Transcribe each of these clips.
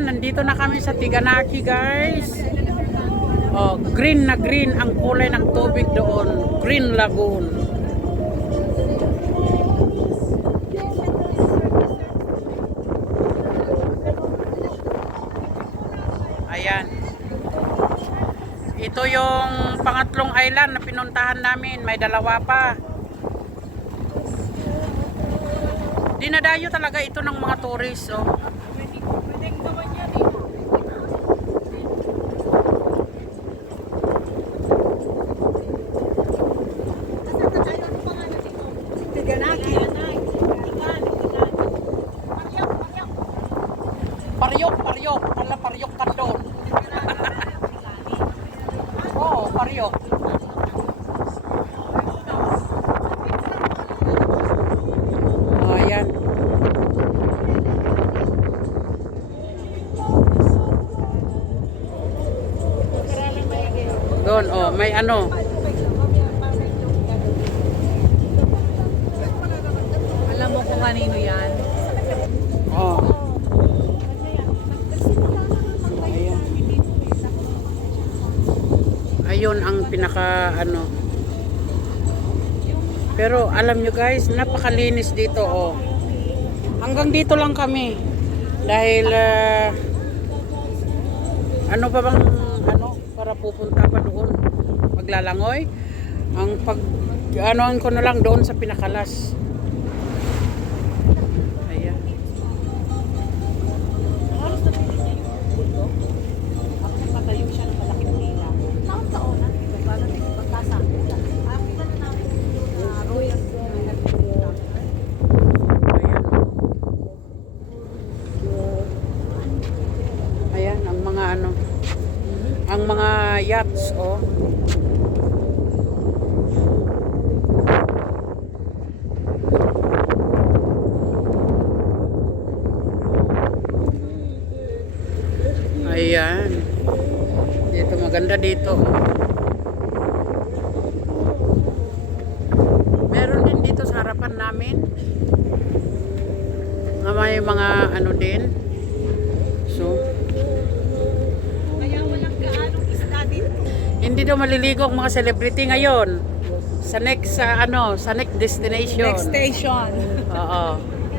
Ayan, nandito na kami sa Tiganaki, guys. Oh, green na green ang kulay ng tubig doon. Green Lagoon. Ayan. Ito yung pangatlong island na pinuntahan namin. May dalawa pa. Dinadayo talaga ito ng mga tourist, oh. Paryok, pala paryok ka doon. Oo, paryok. Oh, ayan. Doon, oh, may ano. Alam mo kung kanino yan? Oh. Ayun ang pinaka ano. Pero alam nyo guys, napakalinis dito, oh. Hanggang dito lang kami. Dahil ano pa bang ano para pupunta pa doon maglalangoy. Ang pag anoan ko na lang doon sa pinakalas. Ayan. Halos napili niya yung bundo. Ako nagpatayo siya ng malaking pila. Taon taon na. Paano na yung pagkasa? Nakita na namin yung Royal Ayan, ang mga ano, ang mga yachts, oh. Ayan. Dito maganda dito. Meron din dito sa harapan namin. Na may mga ano din. So, Kaya walang gaanong isda dito. hindi daw maliligo ang mga celebrity ngayon. Sa next sa next destination. Next station. Oo.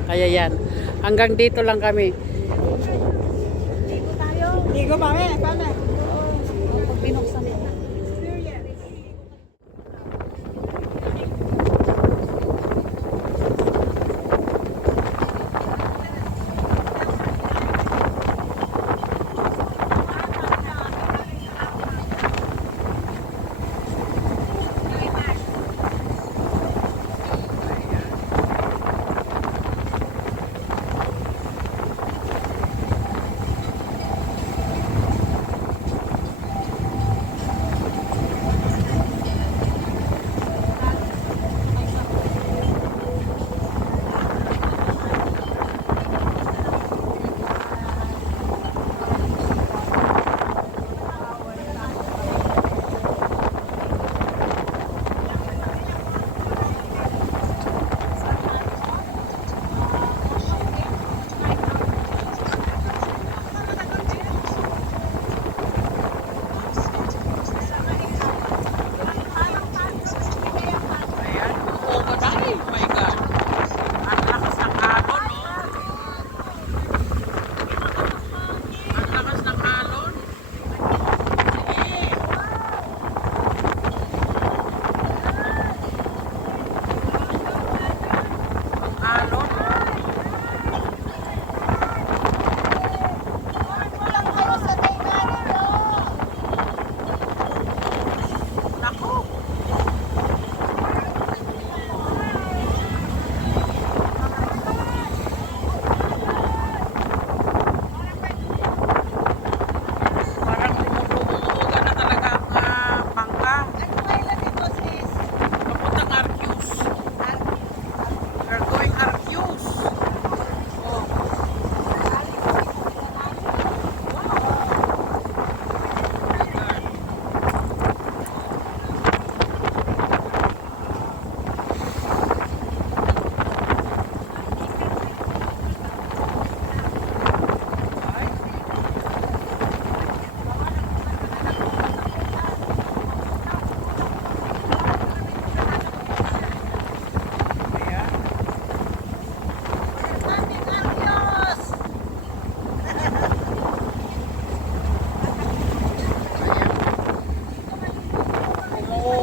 Kaya yan. Hanggang dito lang kami. Ligo tayo. Ligo mami. Paano? Pag binuksan mo.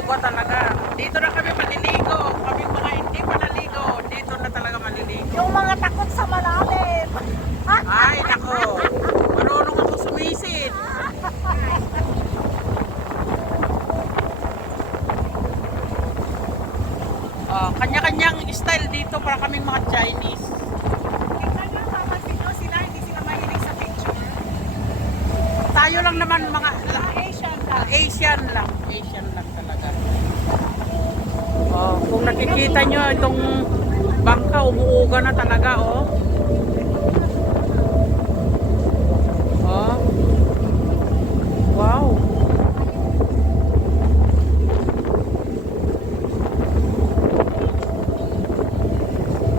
umuuga talaga. Dito na kami maliligo. Kami mga hindi pa naligo. Dito na talaga maliligo. Yung mga takot sa malalim. Ay, nako. Marunong ako sumisid. Kanya-kanyang style dito para kaming mga Chinese. Kita nyo, mga Pinoy sila, hindi sila mahilig sa picture. Tayo lang naman mga Asian lang. Asian lang. Asian lang talaga. Kung nakikita nyo itong bangka, umuuga na talaga, oh. Wow.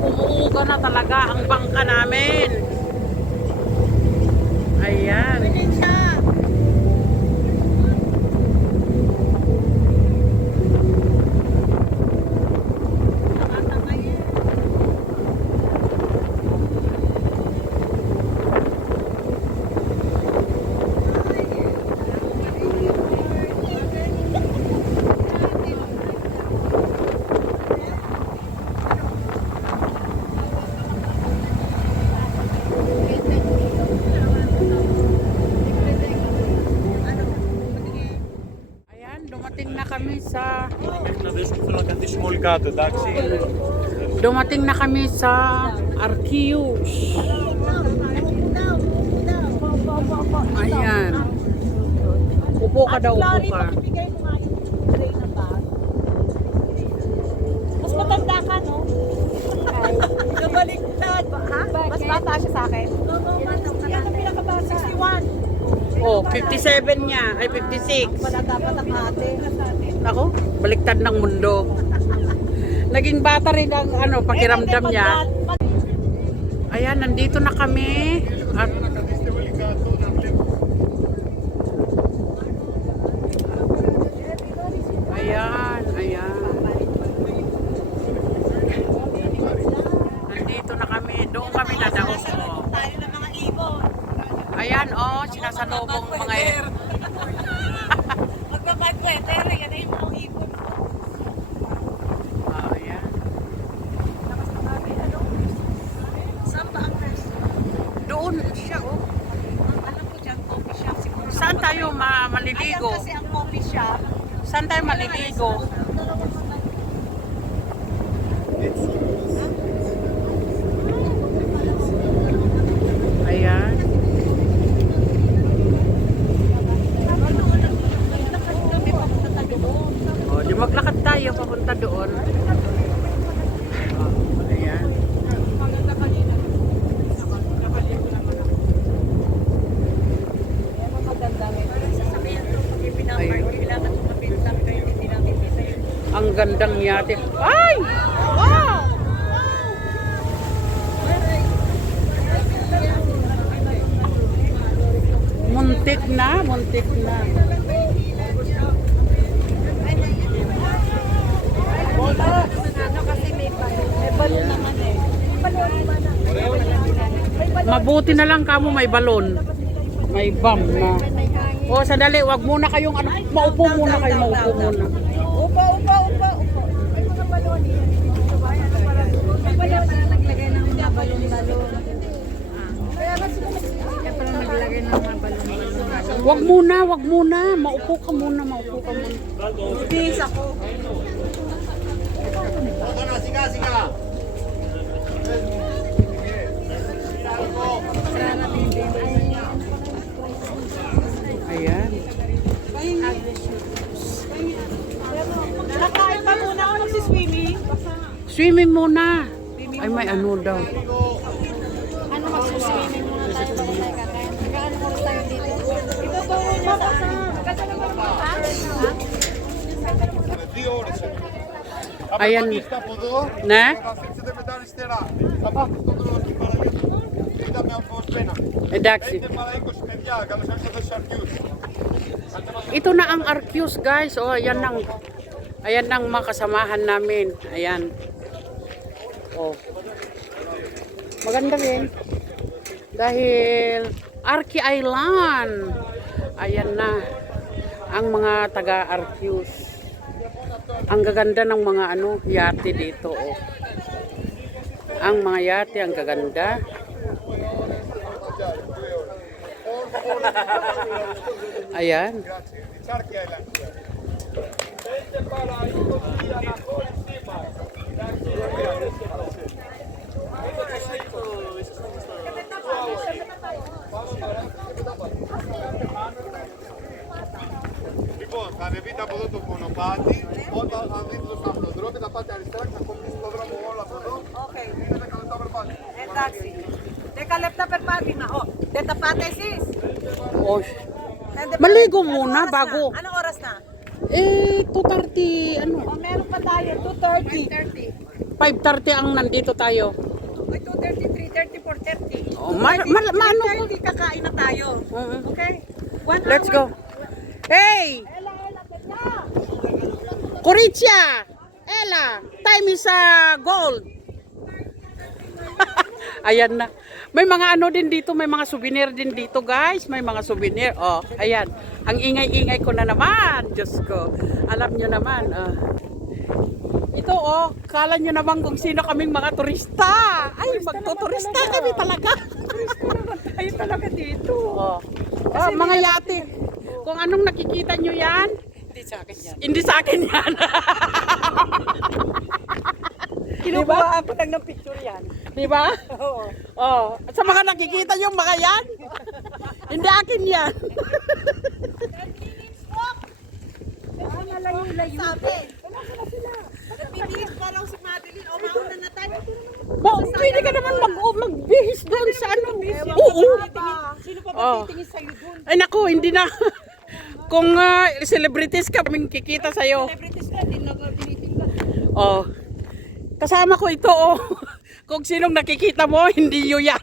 Umuuga na talaga ang bangka namin. Ayan. Dumating na kami sa Arceus. Ayan. Upo ka daw, upo ka. Bigay mo nga yung tray na bag. Mas matanda ka, no? Nabaliktad. Ha? Mas bata siya sa akin? Yan ang pinakabata. 61. Oh, 57 niya. Ay, 56. Wala dapat ang ate. Ako, baliktad ng mundo. Naging bata rin ang pakiramdam niya. Ayan, nandito na kami. At ayan, ayan. Nandito na kami. Doon kami nadaos. Tayo ng mga ibon. Ayan, oh, sinasalubong mga Magpapag-weather, yan ay yung mga ibon. ayan. Saan ba ang restaurant? Doon siya, oh. Alam ko dyan, coffee shop siguro. Saan tayo maliligo? Ayan kasi ang coffee shop. Saan tayo maliligo? Ayan. O, di maglakad tayo papunta doon. Ayan. Ang gandang yate. Ay! Wow! Muntik na, muntik na. Balon naman eh. Mabuti na lang kamo may balon. May bomb na. O, sandali, wag muna kayong maupo muna kayo, maupo muna. Upo. Ay, mga balon yan. Kaya para naglagay ng mga balon-balon. Kaya ba sila naglagay ng mga balon-balon? Wag muna. Maupo ka muna. Bihis ako. Ayan. Nakain pa muna ako nagsiswimming. Swimming muna. Ay, may ano daw. Ano magsuswimming muna tayo bago tayo kakain? Nagaano mo tayo dito? Ituturo niya sa akin. Ayan. Na? Εντάξει. Ito na ang Arceus, guys. Oh, ayan ang makasamahan namin. Ayan. Oh. Maganda rin. Dahil Arce Island. Ayan na ang mga taga Arceus. Ang gaganda ng mga ano, yate dito. Oh. Ang mga yate, ang gaganda. Ayan. Λοιπόν, θα ανεβείτε από εδώ το μονοπάτι. Όταν θα δείτε το σταυροδρόμι, θα πάτε αριστερά και θα ακολουθήσετε το δρόμο όλο από εδώ. Okay. Είναι 10 λεπτά περπάτη. Εντάξει. 10 lεπτά περπάτημα. Oh, δεν τα πάτε εσείς? Oh. Maligo muna Anong oras bago. na? Anong oras na? Eh, 2:30, ano? Oh, meron pa tayo. 2:30. 5:30 ang nandito tayo. Ay, 2:30, 3:30, 4:30. Oh, maano ko? 3:30 kakain na tayo. Okay? 1 Let's hour. go. Hey! Ella, Ella. Kuritia! Ella! Time is gold. Ayan na. May mga ano din dito, may mga souvenir din dito, guys. May mga souvenir. Oh, ayan. Ang ingay-ingay ko na naman. Diyos ko. Alam nyo naman. Ito, oh. Kala nyo naman kung sino kaming mga turista. Ay, magtuturista kami talaga. Turista naman tayo talaga dito. Oh. Oh, mga yate. Kung anong nakikita nyo yan, Hindi sa akin yan. hindi sa akin yan. Kinukuhaan ko lang ng picture yan. Di ba? Oo. Oh, sa mga nakikita yung mga yan, hindi akin yan. Ano layo-layo? Sabi. Wala sila. Nagbibilis pa raw si Madeline. O, mauna na tayo. Pwede ka naman magbihis doon sa ano. Oo. Sino pa ba Oh. titingin sa'yo dun? Ay naku, hindi na. Kung celebrities ka, kaming kikita sa'yo. Celebrities na, hindi na tinitingnan. Oh. Kasama ko ito, oh. Kung sinong nakikita mo, hindi yun yan.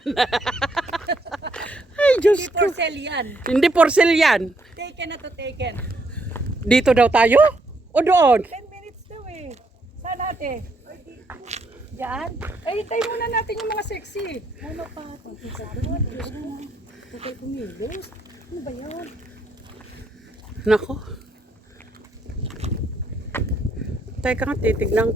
Ay, Diyos Hindi ko. for sale yan. Hindi for sale yan. Taken na to taken. Dito daw tayo? O doon? 10 minutes daw eh. Saan natin? Diyan? Ay, hintay muna natin yung mga sexy. Ano pa? Sa doon. Diyos ko. Patay kumilos. Ano ba yan? Nako. Teka nga, titignan